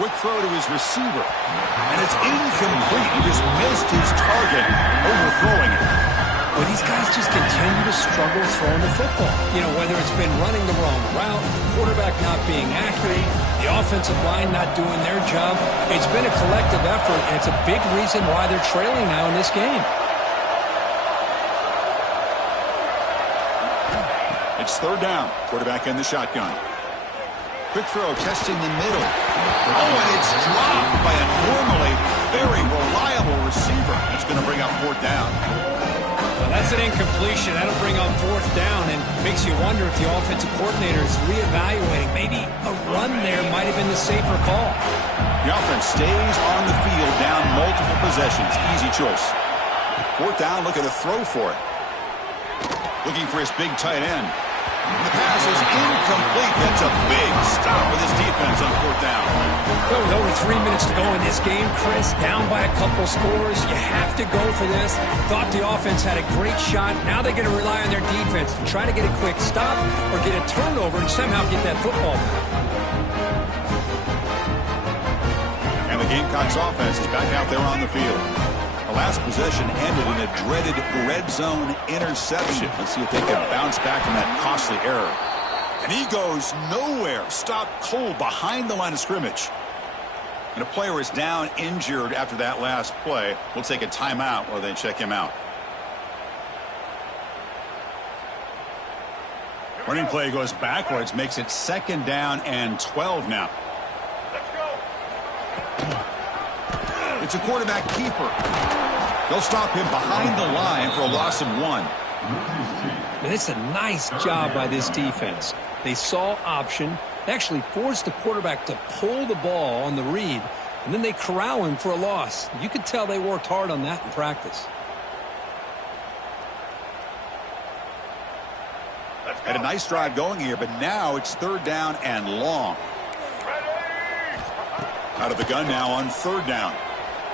Quick throw to his receiver. And it's incomplete. He just missed his target, overthrowing it. Well, these guys just continue to struggle throwing the football. You know, whether it's been running the wrong route, the quarterback not being accurate, the offensive line not doing their job. It's been a collective effort, and it's a big reason why they're trailing now in this game. It's 3rd down. Quarterback in the shotgun. Quick throw, testing the middle. Oh, and it's dropped by a normally very reliable receiver. It's going to bring up 4th down. Well, That's an incompletion. That'll bring up fourth down and makes you wonder if the offensive coordinator is reevaluating. Maybe a run there might have been the safer call. The offense stays on the field down multiple possessions. Easy choice. Fourth down, looking to throw for it. Looking for his big tight end. The pass is incomplete. That's a big stop with his defense on fourth down. With over 3 minutes to go in this game, Chris, down by a couple scores. You have to go for this. Thought the offense had a great shot. Now they're going to rely on their defense to try to get a quick stop or get a turnover and somehow get that football back. And the Gamecocks offense is back out there on the field. The last possession ended in a dreaded red zone interception. Let's see if they can bounce back from that costly error. And he goes nowhere. Stopped cold behind the line of scrimmage. And a player is down injured after that last play. We'll take a timeout while they check him out. Running play goes backwards, makes it 2nd down and 12 now. It's a quarterback keeper. They'll stop him behind the line for a loss of 1. And it's a nice job by this defense. They saw option, actually forced the quarterback to pull the ball on the read, and then they corral him for a loss. You could tell they worked hard on that in practice. Had a nice drive going here, but now it's 3rd down and long. Out of the gun now on 3rd down.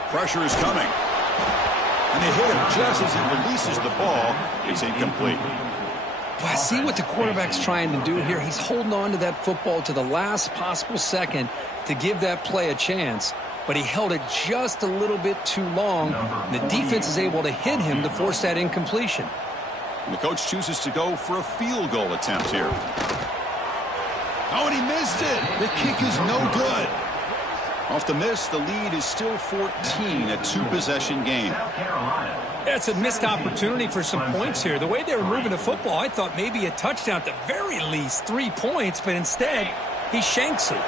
Pressure is coming. And they hit him just as he releases the ball. It's incomplete. Well, see what the quarterback's trying to do here. He's holding on to that football to the last possible second to give that play a chance. But he held it just a little bit too long. And the defense is able to hit him to force that incompletion. And the coach chooses to go for a field goal attempt here. Oh, and he missed it. The kick is no good. Off the miss, the lead is still 14, a 2-possession game. That's a missed opportunity for some points here. The way they were moving the football, I thought maybe a touchdown at the very least, 3 points, but instead, he shanks it.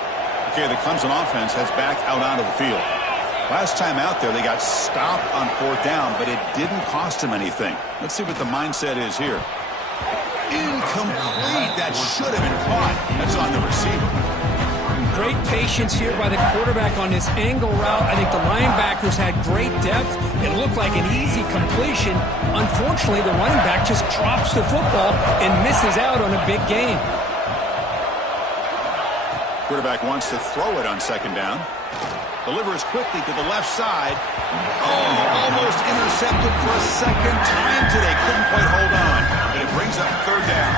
Okay, the Clemson offense heads back out onto the field. Last time out there, they got stopped on 4th down, but it didn't cost them anything. Let's see what the mindset is here. Incomplete. That should have been caught. That's on the receiver. Great patience here by the quarterback on this angle route. I think the linebackers had great depth. It looked like an easy completion. Unfortunately, the running back just drops the football and misses out on a big gain. Quarterback wants to throw it on 2nd down. Delivers quickly to the left side. Oh, almost intercepted for a 2nd time today. Couldn't quite hold on. But it brings up 3rd down.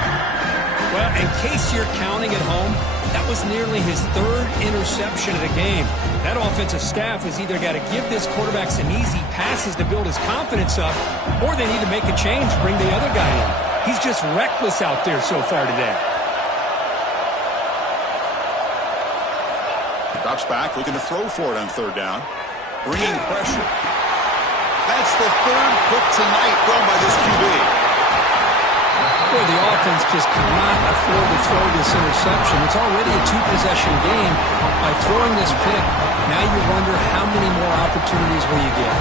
Well, in case you're counting at home, that was nearly his 3rd interception of the game. That offensive staff has either got to give this quarterback some easy passes to build his confidence up, or they need to make a change, bring the other guy in. He's just reckless out there so far today. Drops back, looking to throw for it on 3rd down. Bringing pressure. That's the 3rd pick tonight thrown by this QB. Boy, the offense just cannot afford to throw this interception. It's already a 2-possession game. By throwing this pick, now you wonder how many more opportunities will you get.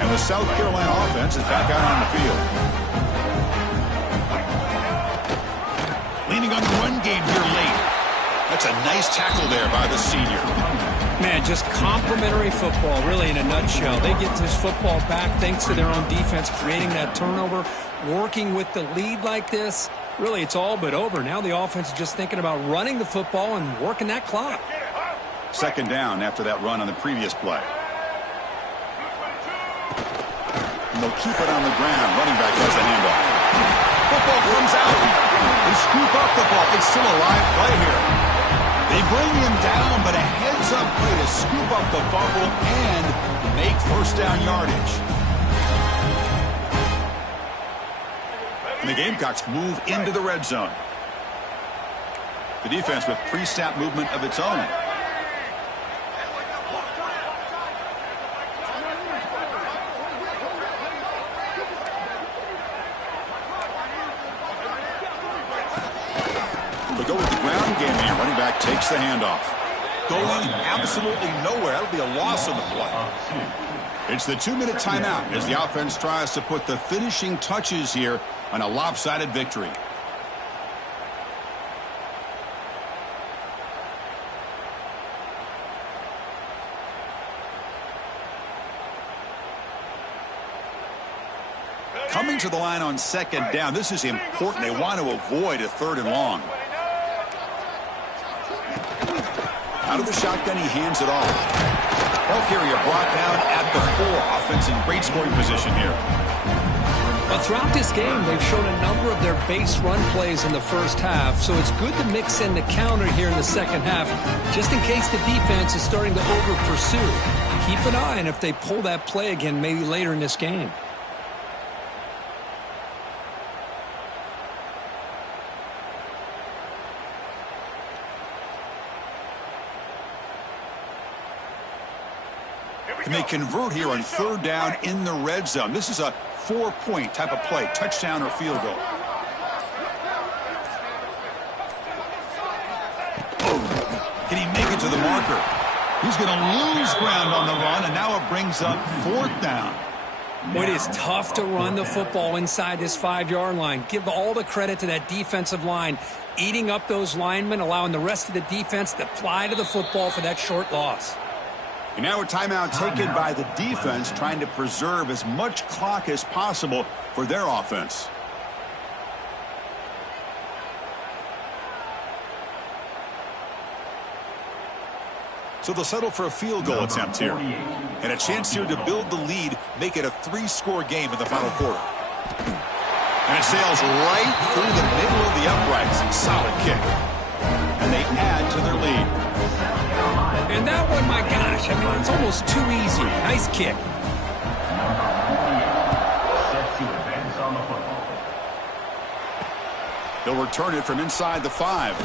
And the South Carolina offense is back out on the field. Leaning on the run game here late. That's a nice tackle there by the senior. Man, just complimentary football, really, in a nutshell. They get this football back thanks to their own defense, creating that turnover, working with the lead like this. Really, it's all but over. Now the offense is just thinking about running the football and working that clock. 2nd down after that run on the previous play. And they'll keep it on the ground. Running back has the handoff. Football comes out. They scoop up the ball. It's still a live play here. They bring him down, but a heads-up play to scoop up the fumble and make 1st down yardage. And the Gamecocks move into the red zone. The defense with pre-snap movement of its own. They'll go with the ground game here. Running back takes the handoff. Going absolutely nowhere. That'll be a loss on the play. It's the 2-minute timeout as the offense tries to put the finishing touches here on a lopsided victory. Coming to the line on second down. This is important. They want to avoid a 3rd and long. Out of the shotgun, he hands it off. Ball carrier brought down at the 4. Offense in great scoring position here. Well, throughout this game, they've shown a number of their base run plays in the first half, so it's good to mix in the counter here in the second half, just in case the defense is starting to over-pursue. Keep an eye on if they pull that play again maybe later in this game. And they convert here on 3rd down in the red zone. This is a 4-point type of play, touchdown or field goal. Oh, can he make it to the marker? He's going to lose ground on the run, and now it brings up 4th down. It is tough to run the football inside this 5-yard line. Give all the credit to that defensive line, eating up those linemen, allowing the rest of the defense to fly to the football for that short loss. And now a timeout taken by the defense, trying to preserve as much clock as possible for their offense. So they'll settle for a field goal attempt here. And a chance here to build the lead, make it a 3-score game in the final quarter. And it sails right through the middle of the uprights. Solid kick. And they add to their lead. And that one, my gosh, I mean, it's almost too easy. Nice kick. They'll return it from inside the 5.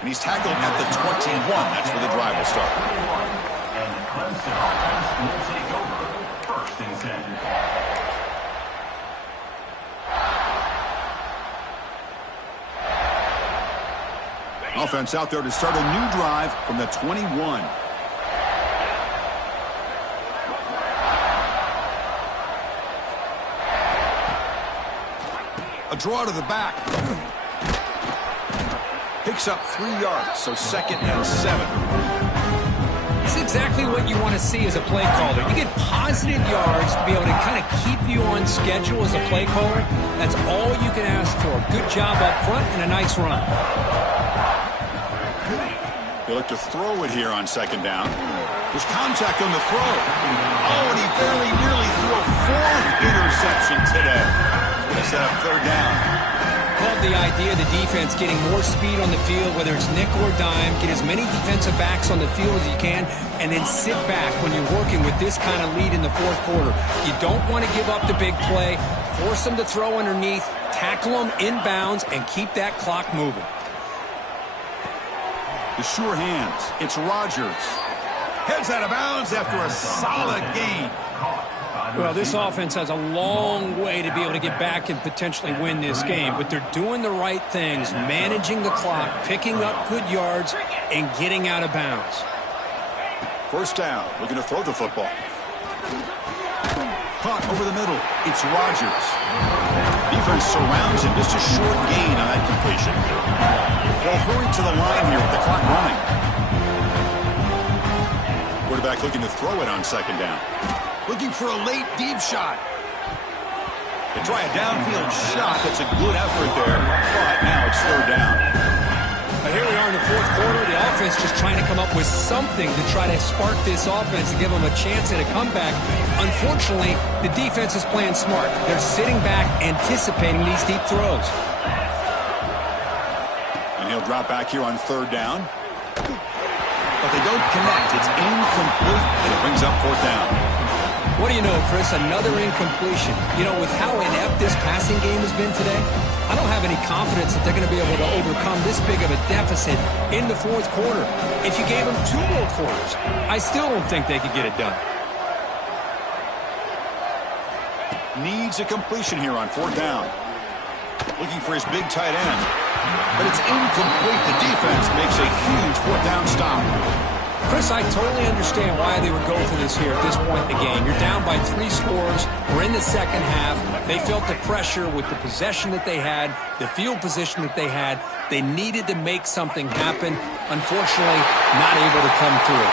And he's tackled at the 21. That's where the drive will start. And the Clemson offense will take over 1st and 10. Offense out there to start a new drive from the 21. A draw to the back. Picks up 3 yards, so 2nd and 7. It's exactly what you want to see as a play caller. You get positive yards to be able to kind of keep you on schedule as a play caller. That's all you can ask for. Good job up front and a nice run. They look to throw it here on 2nd down. There's contact on the throw. Oh, and he very nearly threw a 4th interception today. It's going to set up 3rd down. Love the idea of the defense getting more speed on the field, whether it's nickel or dime. Get as many defensive backs on the field as you can, and then sit back when you're working with this kind of lead in the 4th quarter. You don't want to give up the big play. Force them to throw underneath, tackle them inbounds, and keep that clock moving. The sure hands. It's Rodgers. Heads out of bounds after a solid gain. Well, this offense has a long way to be able to get back and potentially win this game, but they're doing the right things, managing the clock, picking up good yards, and getting out of bounds. 1st down. Looking to throw the football. Caught over the middle. It's Rodgers. Defense surrounds him. Just a short gain on that completion. They'll hurry to the line here with the clock running. Quarterback looking to throw it on 2nd down. Looking for a late deep shot. They try a downfield shot. That's a good effort there. But now it's 3rd down. But here we are in the 4th quarter. The offense just trying to come up with something to try to spark this offense and give them a chance at a comeback. Unfortunately, the defense is playing smart. They're sitting back, anticipating these deep throws. And he'll drop back here on 3rd down. But they don't connect. It's incomplete, and it brings up 4th down. What do you know, Chris? Another incompletion. You know, with how inept this passing game has been today, I don't have any confidence that they're going to be able to overcome this big of a deficit in the 4th quarter. If you gave them 2 more quarters, I still don't think they could get it done. Needs a completion here on 4th down. looking for his big tight end. But it's incomplete. The defense makes a huge fourth down stop. Chris, I totally understand why they would go for this here at this point in the game. You're down by 3 scores. We're in the second half. They felt the pressure with the possession that they had, the field position that they had. They needed to make something happen. Unfortunately, not able to come through.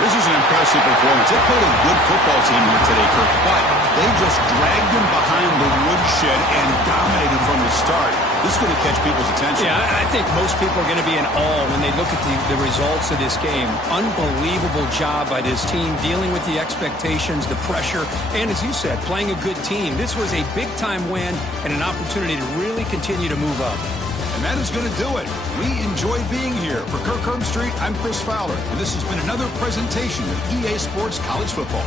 This is an impressive performance. They played a good football team here today, Kirk, but they just dragged him behind the woodshed and dominated from the start. This is going to catch people's attention. Yeah, I think most people are going to be in awe when they look at the results of this game. Unbelievable job by this team, dealing with the expectations, the pressure, and as you said, playing a good team. This was a big-time win and an opportunity to really continue to move up. And that is going to do it. We enjoyed being here. For Kirk Street, I'm Chris Fowler, and this has been another presentation of EA Sports College Football.